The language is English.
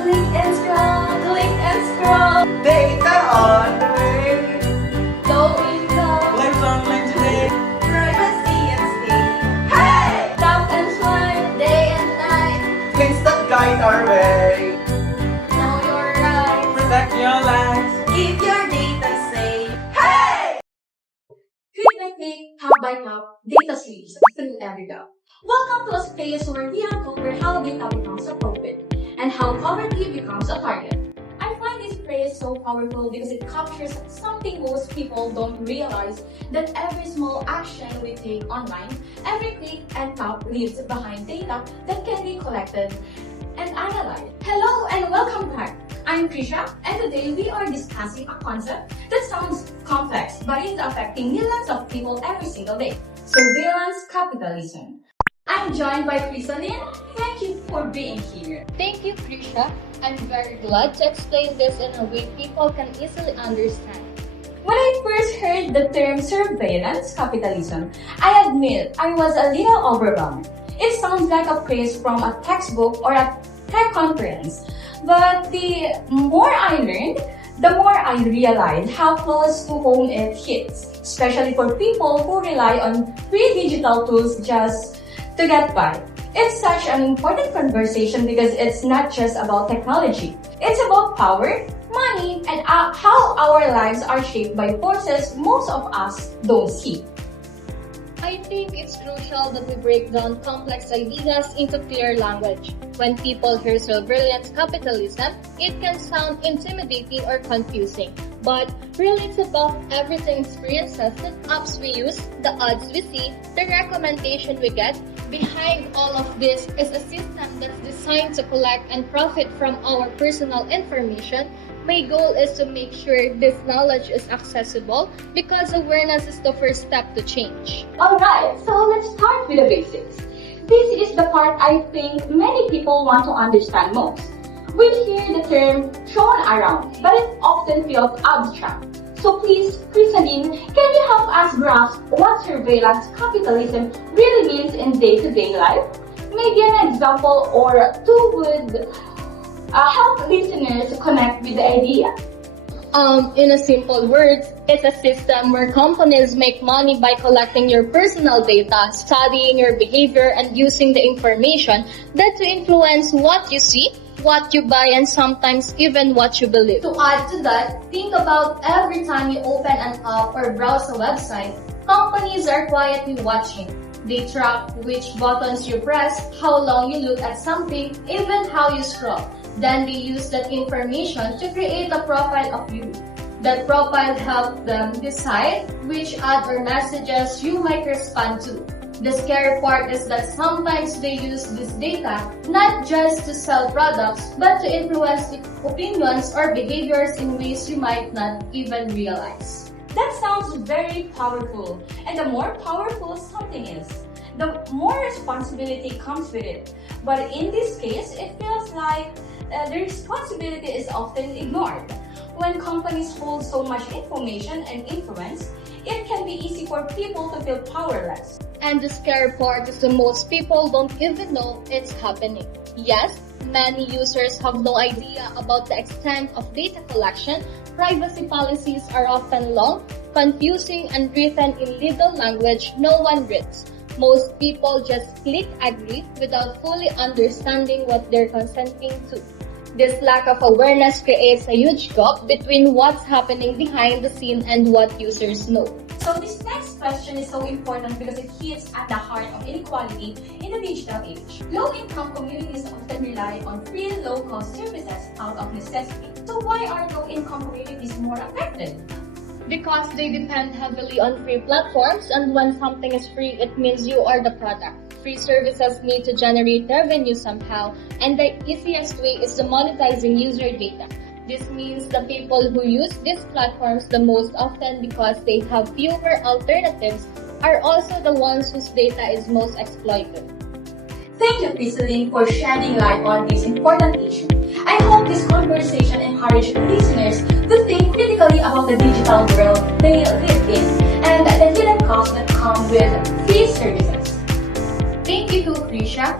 Click and scroll, click and scroll. Data on the way. Low income, Lives online today. privacy at stake. Hey! Tap and swipe, day and night. Links that guide our way. Know your rights. Protect your lives. Keep your data safe. Hey! Click by click, tap by tap, data sleeps through every gap. Welcome to a space where we uncover how data becomes a profit and how poverty becomes a target. I find this phrase so powerful because it captures something most people don't realize, that every small action we take online, every click and tap leaves behind data that can be collected and analyzed. Hello and welcome back. I'm Krisha, and today we are discussing a concept that sounds complex but is affecting millions of people every single day: surveillance capitalism. I'm joined by Crisalin. Thank you for being here. Thank you, Krisha. I'm very glad to explain this in a way people can easily understand. When I first heard the term surveillance capitalism, I admit I was a little overwhelmed. It sounds like a phrase from a textbook or a tech conference. But the more I learned, the more I realized how close to home it hits, especially for people who rely on free digital tools just to get by. It's such an important conversation because it's not just about technology. It's about power, money, and how our lives are shaped by forces most of us don't see. I think it's crucial that we break down complex ideas into clear language. When people hear surveillance capitalism, it can sound intimidating or confusing. But really, it's about everything experiences, the apps we use, the ads we see, the recommendation we get. Behind all of this is a system that's designed to collect and profit from our personal information. My goal is to make sure this knowledge is accessible because awareness is the first step to change. Alright, so let's start with the basics. This is the part I think many people want to understand most. We hear the term thrown around, but it often feels abstract. So please, Crisalin, can you help us grasp what surveillance capitalism really means in day-to-day life? Maybe an example or two would help listeners connect with the idea. In a simple words, it's a system where companies make money by collecting your personal data, studying your behavior, and using the information that to influence what you see, what you buy, and sometimes even what you believe. To add to that, think about every time you open an app or browse a website, companies are quietly watching. They track which buttons you press, how long you look at something, even how you scroll. Then they use that information to create a profile of you. That profile helps them decide which ad or messages you might respond to. The scary part is that sometimes they use this data not just to sell products, but to influence opinions or behaviors in ways you might not even realize. That sounds very powerful, and the more powerful something is, the more responsibility comes with it. But in this case, it feels like the responsibility is often ignored. When companies hold so much information and influence, it can be easy for people to feel powerless. And the scary part is that most people don't even know it's happening. Yes, many users have no idea about the extent of data collection. Privacy policies are often long, confusing, and written in legal language no one reads. Most people just click agree without fully understanding what they're consenting to. This lack of awareness creates a huge gap between what's happening behind the scene and what users know. So this next question is so important because it hits at the heart of inequality in the digital age. Low-income communities often rely on free, low-cost services out of necessity. So why are low-income communities more affected? Because they depend heavily on free platforms, and when something is free, it means you are the product. Free services need to generate revenue somehow, and the easiest way is to monetizing user data. This means the people who use these platforms the most often because they have fewer alternatives are also the ones whose data is most exploited. Thank you, Crisalin, for shedding light on this important issue. I hope this conversation encourages listeners to think critically about the digital world they live in and the hidden costs that come with free services. Thank you to Krisha.